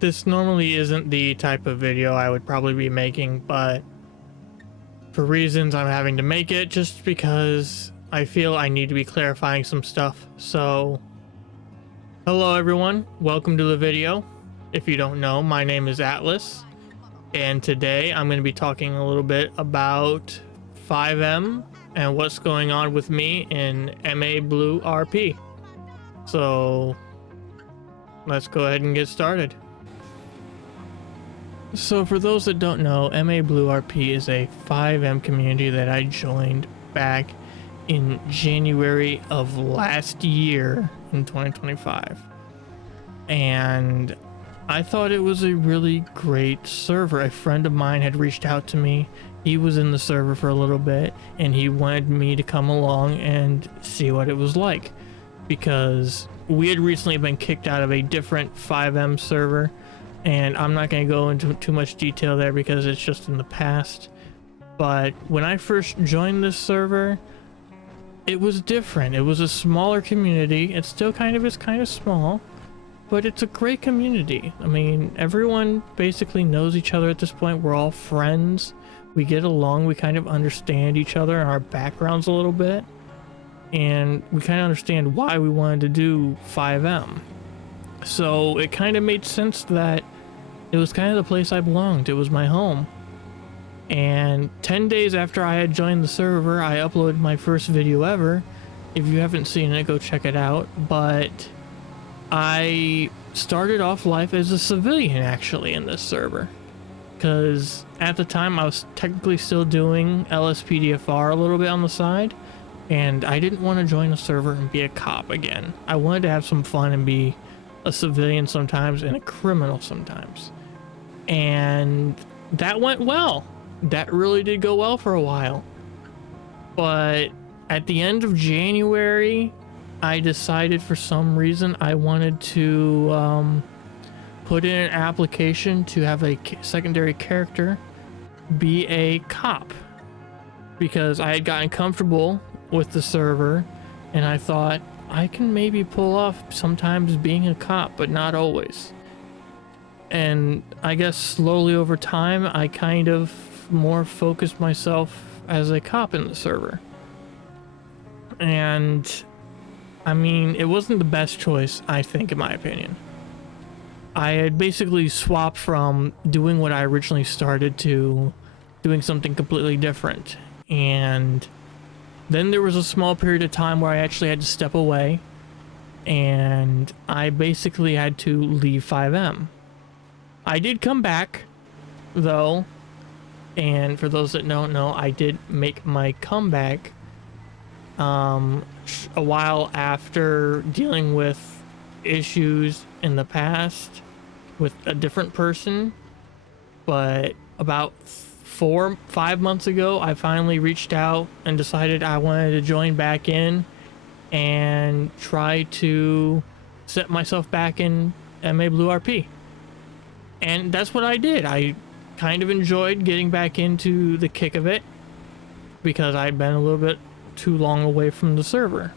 This normally isn't the type of video I would probably be making, but for reasons I'm having to make it just because I feel I need to be clarifying some stuff. So, hello everyone, welcome to the video. If you don't know, my name is Atlas, and today I'm going to be talking a little bit about FiveM and what's going on with me in mabluerp. So, let's go ahead and get started. So for those that don't know, mabluerp is a FiveM community that I joined back in January of last year in 2025. And I thought it was a really great server. A friend of mine had reached out to me. He was in the server for a little bit and he wanted me to come along and see what it was like, because we had recently been kicked out of a different FiveM server. And I'm not going to go into too much detail there because it's just in the past. But when I first joined this server, it was different. It was a smaller community. It still kind of is kind of small, but it's a great community. I mean, everyone basically knows each other at this point. We're all friends. We get along. We kind of understand each other and our backgrounds a little bit. And we kind of understand why we wanted to do FiveM. So it kind of made sense that it was kind of the place I belonged. It was my home. And 10 days after I had joined the server, I uploaded my first video ever. If you haven't seen it, go check it out. But I started off life as a civilian actually in this server, because at the time I was technically still doing LSPDFR a little bit on the side, and I didn't want to join a server and be a cop again. I wanted to have some fun and be a civilian sometimes and a criminal sometimes. And that went well. That really did go well for a while. But at the end of January, I decided for some reason I wanted to put in an application to have a secondary character be a cop, because I had gotten comfortable with the server and I thought I can maybe pull off sometimes being a cop, but not always. And I guess slowly over time, I kind of more focused myself as a cop in the server. And I mean, it wasn't the best choice, I think, in my opinion. I had basically swapped from doing what I originally started to doing something completely different. And then there was a small period of time where I actually had to step away, and I basically had to leave FiveM. I did come back, though, and for those that don't know, I did make my comeback a while after dealing with issues in the past with a different person. But about 4-5 months ago, I finally reached out and decided I wanted to join back in and try to set myself back in mabluerp. And that's what I did. I kind of enjoyed getting back into the kick of it because I'd been a little bit too long away from the server.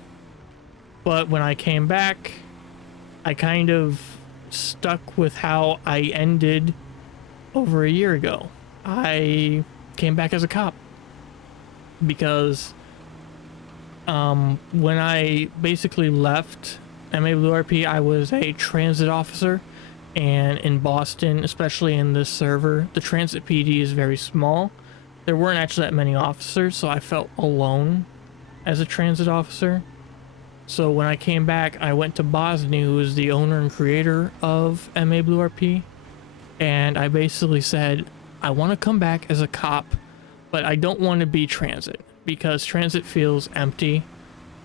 But when I came back, I kind of stuck with how I ended over a year ago. I came back as a cop because when I basically left mabluerp, I was a transit officer, and in Boston, especially in this server, the transit PD is very small. There weren't actually that many officers, so I felt alone as a transit officer. So when I came back, I went to Bosnia, who is the owner and creator of mabluerp, and I basically said, I want to come back as a cop, but I don't want to be transit because transit feels empty.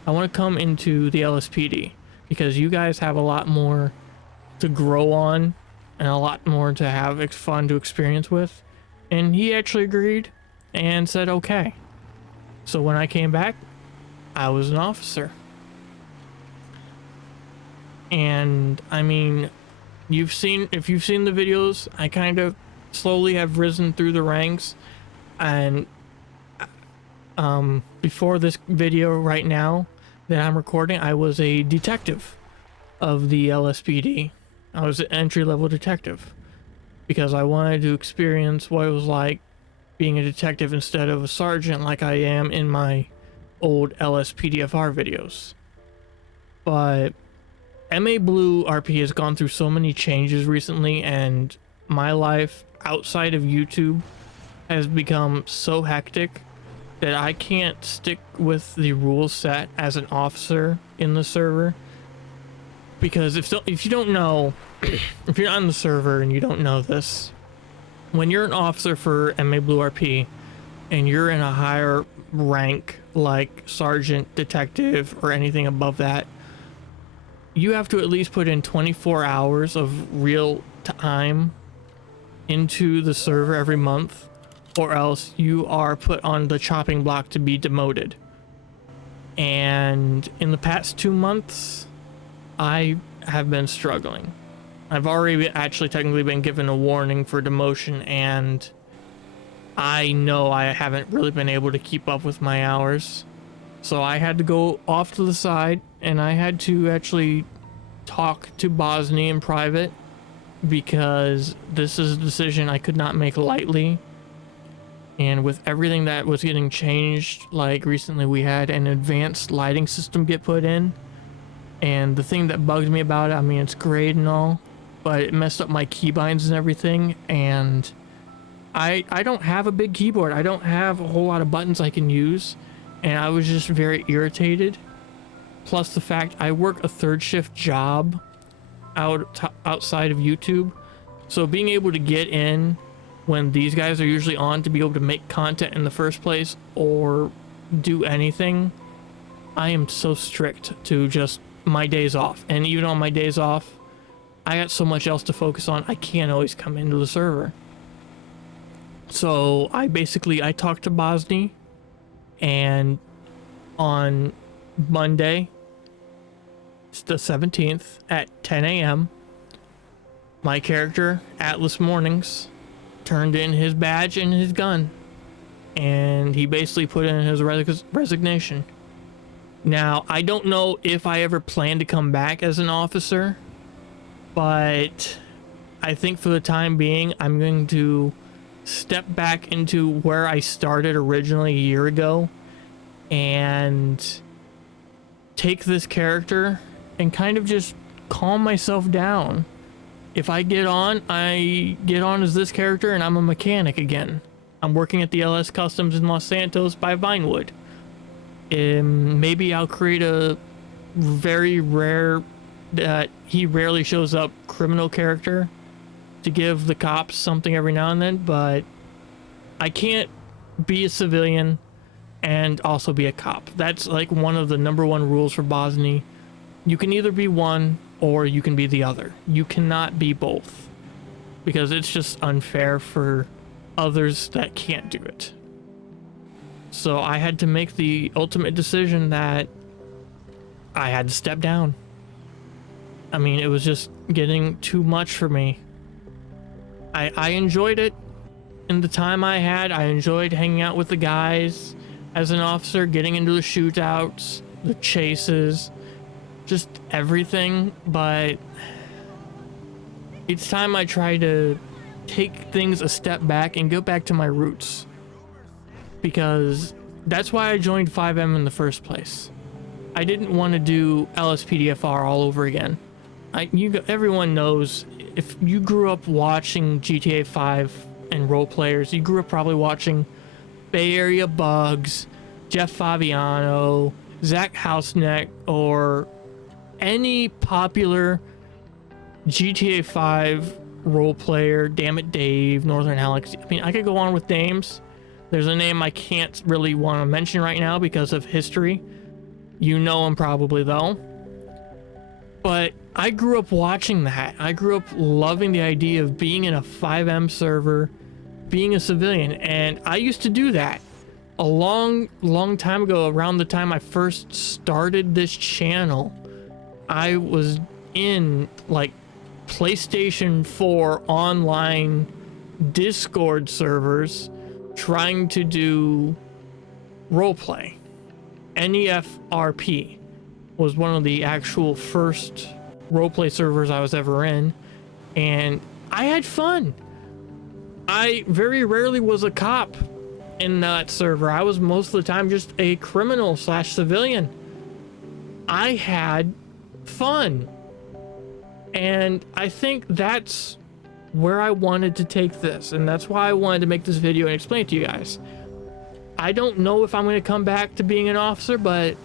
I want to come into the LSPD because you guys have a lot more to grow on and a lot more to have fun to experience with. And he actually agreed and said okay. So when I came back, I was an officer. And I mean, if you've seen the videos, I kind of slowly have risen through the ranks, and before this video right now that I'm recording, I was a detective of the LSPD. I was an entry-level detective because I wanted to experience what it was like being a detective instead of a sergeant like I am in my old LSPDFR videos. But mabluerp has gone through so many changes recently, and my life outside of YouTube has become so hectic that I can't stick with the rules set as an officer in the server. Because if you don't know, if you're on the server and you don't know this, when you're an officer for mabluerp and you're in a higher rank like sergeant, detective, or anything above that, you have to at least put in 24 hours of real time into the server every month, or else you are put on the chopping block to be demoted. And in the past 2 months, I have been struggling. I've already actually technically been given a warning for demotion, and I know I haven't really been able to keep up with my hours. So I had to go off to the side, and I had to actually talk to Bosnia in private, because this is a decision I could not make lightly. And with everything that was getting changed, like recently we had an advanced lighting system get put in, and the thing that bugged me about it, I mean, it's great and all, but it messed up my keybinds and everything, and I don't have a big keyboard. I don't have a whole lot of buttons I can use, and I was just very irritated. Plus the fact I work a third shift job outside of YouTube, so being able to get in when these guys are usually on to be able to make content in the first place or do anything, I am so strict to just my days off. And even on my days off, I got so much else to focus on, I can't always come into the server. So I talked to Bosnia, and on Monday, it's the 17th at 10 a.m. my character, Atlas Mornings, turned in his badge and his gun, and he basically put in his resignation. Now, I don't know if I ever plan to come back as an officer, but I think for the time being, I'm going to step back into where I started originally a year ago and take this character and kind of just calm myself down. If I get on, I get on as this character and I'm a mechanic again. I'm working at the LS Customs in Los Santos by Vinewood. Maybe I'll create a very rare, that he rarely shows up, criminal character to give the cops something every now and then, but I can't be a civilian and also be a cop. That's like one of the #1 rules for Bosnia. You can either be one or you can be the other. You cannot be both, because it's just unfair for others that can't do it. So I had to make the ultimate decision that I had to step down. I mean, it was just getting too much for me. I enjoyed it in the time I had. I enjoyed hanging out with the guys as an officer, getting into the shootouts, the chases, just everything, but it's time I try to take things a step back and go back to my roots, because that's why I joined FiveM in the first place. I didn't want to do LSPDFR all over again. Everyone knows, if you grew up watching GTA 5 and role players, you grew up probably watching Bay Area Bugs, Jeff Fabiano, Zach Houseneck, or any popular GTA 5 role player, Damn It Dave, Northern Alex. I mean, I could go on with names. There's a name I can't really want to mention right now because of history. You know him probably though. But I grew up watching that. I grew up loving the idea of being in a FiveM server, being a civilian, and I used to do that a long time ago. Around the time I first started this channel, I was in like PlayStation 4 online Discord servers trying to do roleplay. NEFRP was one of the actual first roleplay servers I was ever in, and I had fun. I very rarely was a cop in that server. I was most of the time just a criminal slash civilian. I had fun, and I think that's where I wanted to take this, and that's why I wanted to make this video and explain it to you guys. I don't know if I'm going to come back to being an officer, but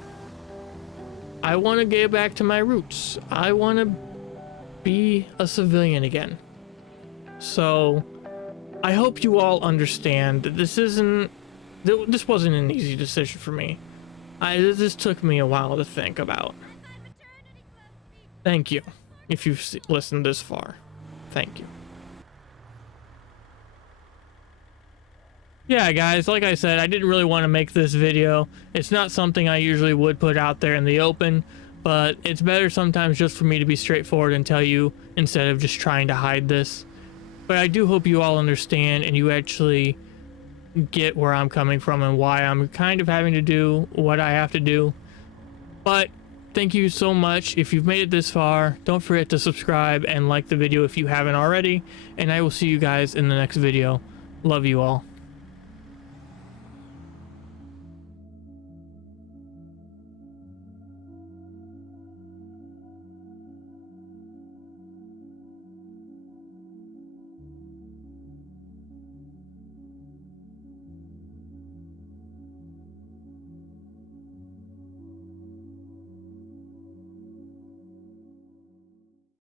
I want to get back to my roots. I want to be a civilian again. So I hope you all understand that this wasn't an easy decision for me. This took me a while to think about. Thank you. If you've listened this far, thank you. Yeah, guys, like I said, I didn't really want to make this video. It's not something I usually would put out there in the open, but it's better sometimes just for me to be straightforward and tell you instead of just trying to hide this. But I do hope you all understand and you actually get where I'm coming from and why I'm kind of having to do what I have to do. But thank you so much. If you've made it this far, don't forget to subscribe and like the video if you haven't already, and I will see you guys in the next video. Love you all.